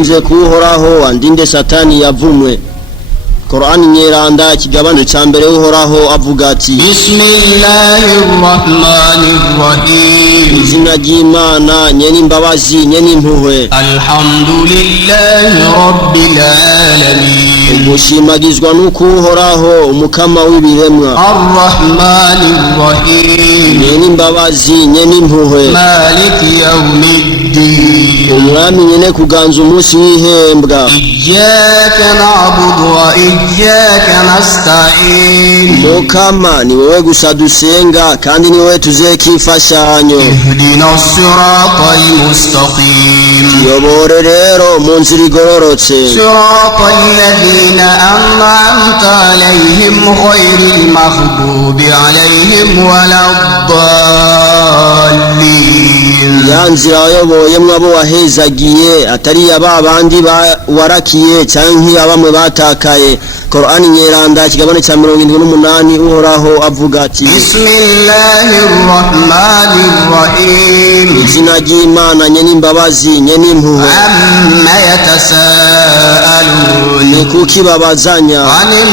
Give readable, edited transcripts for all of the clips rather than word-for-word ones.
nze kuhoraho andinde satani yavumwe. Qur'an nyeranda kigabane ca mbere uhoraho avuga ati Bismillahirrahmanirrahim. izina ry'Imana nyene imbabazi nyene impuhwe. Alhamdulillahi rabbil alamin. Gushimagizwa nuko uhoraho umukama w'ibiremwa. Arrahmanirrahim. Nyene imbabazi nyene impuhwe. Maliki yawmiddin. Umwami nyene kuganza umunsi w'ihembwa. Iyyaka na'budu wa iyyaka nasta'in. Mukama ni wewe gusa dusenga kandi ni wewe tuzekifashanyo. Ihdinas siratal mustaqim. Yobore rero mu nzira igororotse. Siratal ladhina an'amta alayhim ghayril maghdubi alayhim waladdallin. Ya nzira wayoboyemwo abo wahezagiye atari ya babandi warakiye canke abamwe batakaye. Qur'an nyeranda kigabane ca 78 uhoraho avuga ati Bismillahirrahmanirrahim. izina ry'Imana nyene imbabazi nyene impuhwe. Amma yatasaalun. Ni kuki babazanya? Anin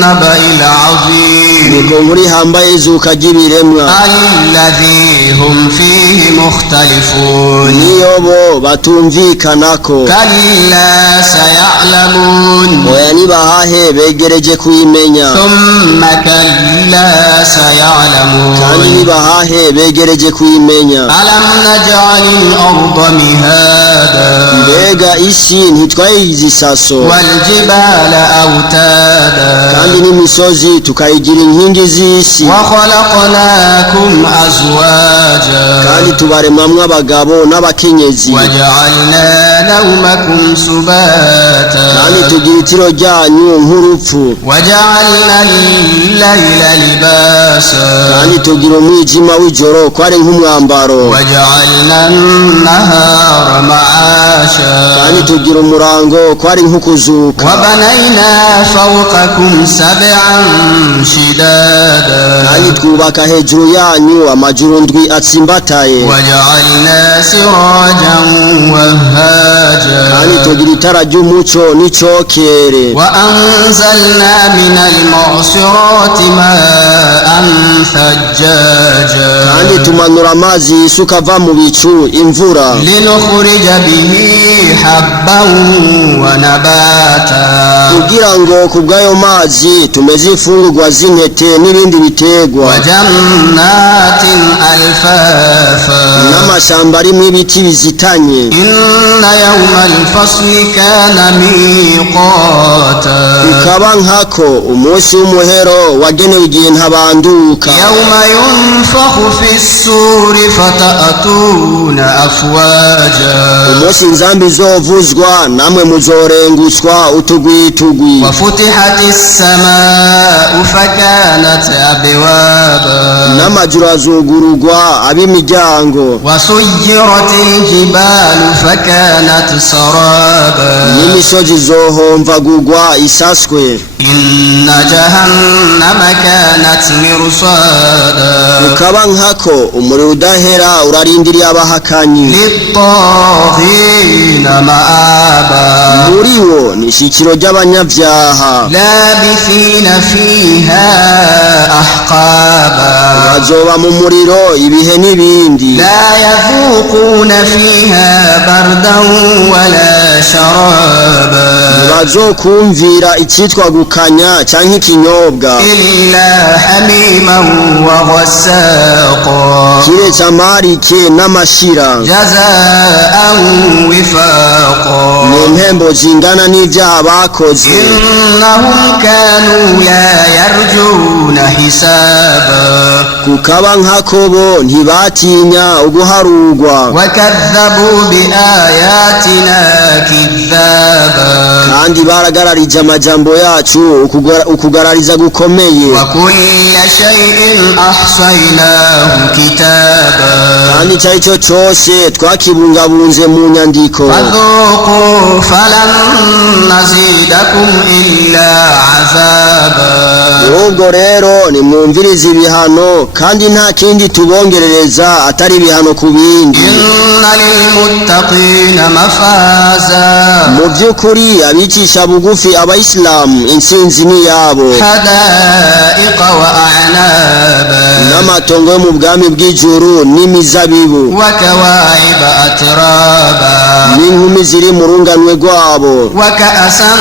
naba'il azim. Niko muri hambaye izuka ry'ibiremwa. Alladhi hum fihi mukhtalifun. Niyo bo batumvikanako. Kalla saya'lamun. Oya nibahahe begereje kuyimenya. Thumma kalla saya'lamun. Kandi nibahahe begereje kuyimenya. Alam naj'alil arda mihada. Mbega isi ntitwayigize isaso. Wal jibala awtada. Kandi n'imisozi tukayigira inkingi z'isi. Wa khalaqnakum azwaja. Kandi tubaremamwo abagabo n'abakenyezi. Waja'alna nawmakum subata. Kandi tugira itiro ryanyu nk'urupfu. Waja'alna al-layla libasa. Kandi tugira umwijima w'ijoro ko ari nk'umwambaro. Waja'alna an-nahara ma'asha. Kandi tugira umurango ko ari nk'ukuzuka. Wabanayna fawqakum sab'an shidada. Kandi twubaka hejuru yanyu amajuru ndwi atsimbataye. Waja'alna sirajan wahhaja. Kandi tugira itara ry'umuco n'icokere. Wa anzalna minal mu'sirati ma'an thajjaja. Kandi tumanura amazi isuka ava mu bicu imvura. Linukhrija bihi habban wa nabata. Kugira ngo kubwayo mazi tumeze imfungurwa z'intete n'ibindi bitegwa. Wa jannatin alfafa. N'amashamba arimwo ibiti bizitanye. Inna yawmal fasli kana miqata. Ukaba nkako umunsi w'umuhero wagenewe igihe ntabanduka. Yawma yunfakhu fis-suri fata'atuna afwaja. Umunsi inzambi izovuzwa namwe muzorengutswa utugwitugwi. Wa futihatis samaa'u fakanat abwaba. N'amajuru azugurugwa ab'imiryango. Wa suyyiratil jibalu fakanat saraba. N'imisozi izohomvagurwa isaswe. Inna jahannama kanat mirsada. Ukaba nkako umuriro udahera urarindiriye abahakanyi. Lit-taghina ma'aba. Muri wo ni ishikiro ry'abanyavyaha. Labithina fiha ahqaba. Bazoba mu muriro ibihe n'ibindi. La yadhuquna fiha bardan wala sharaba. Bazokumvira icitwa gukanya canke ikinyobwa. Illa hamiman wa ghassaqa. Kiretse amarike n'amashira. Jazaan wifaqa. N'impembo zingana n'ivyaha bakoze. Innahum kanu la yarjuna hisaba. Kukaba nkako bo ntibatinya uguharugwa. Wakadhabu biayatina kidhaba. Kandi baragararije amajambo yacu ukugarariza gukomeye. Wa kulla shay'in ahsaynahu kitaba. Kandi cyo cyose twakibungabunze mu nyandiko. Fadhuqu falan nazidakum illa azaba. ahubwo rero nimwumvirize ibihano kandi nta kindi tubongerereza atari ibihano ku bindi. inna lilmuttaqina mafaza, mu by'ukuri abicisha bugufi abayisilamu intsinzi ni yabo. hadaiqa wa a'naba, n'amatongo yo mu bwami bw'ijuru n'imizabibu, wa kawaiba atraba, n'inkumi ziri mu runganwe rwabo, wa ka'asan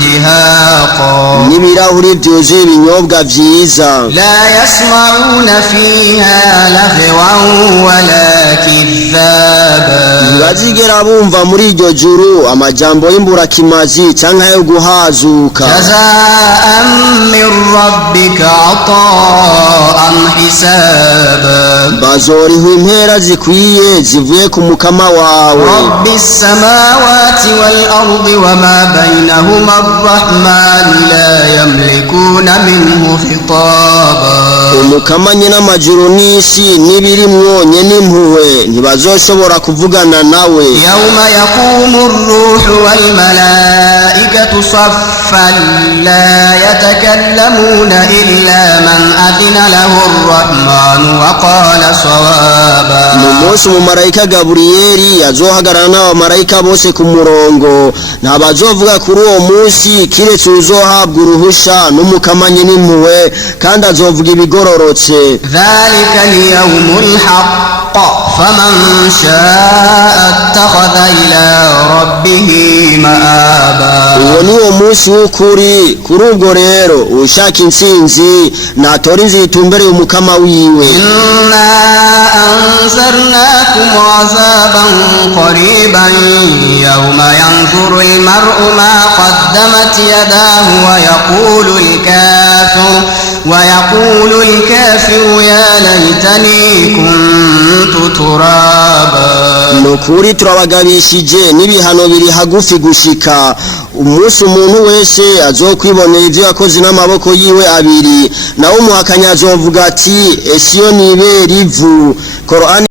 dihaqa, n'ibirahuri byuzuye ibinyobwa byiza. la yasma'una fiha lagwan wala kidhaba, ntibazigera bumva muri iryo juru amajambo y'imburakimazi canke yo guhazuka. jazaan min rabbika ata'an hisaba, bazorihwa impera zikwiye zivuye ku mukama wawe. rabbis samawati wal ardi wama bainahuma arrahmani la yamlikuna minhu khitaba, umukama nyene amajuru n'isi n'ibirimwo nyene impuhwe ntibazoshobora kuvugana nawe. yawma yaqumu ar-ruhu wal malaikatu saffan la yatakallamuna illa man adina lahu ar-rahmanu wa qala sawaba, mu munsi umumarayika Gaburiyeli azohagarara n'abamarayika bose ku murongo, ntabazovuga kuri uwo munsi kiretse uzohabwa uruhusha n'umukama nyene impuhwe kandi azovuga ibigororotse. dhalika liyawmul haqq faman sha'a ittakhadha ila rabbihi ma'aba, uwo ni wo munsi w'ukuri. kuri ubwo rero ushaka intsinzi natora inzira itumbereye umukama wiwe. inna anzarnakum azaban qariban yawma yanzuru al-mar'u ma qaddamat yadahu wa yaqulu al-kafiru ya laytani kuntu turaba, nukuri turabagabishije n'ibihano biri hagufi gushika. umunsi umuntu wese azokwibonera ivyo yakoze n'amaboko yiwe abiri, nawe umuhakanyi azovuga ati ese iyo nibera ivu. Korani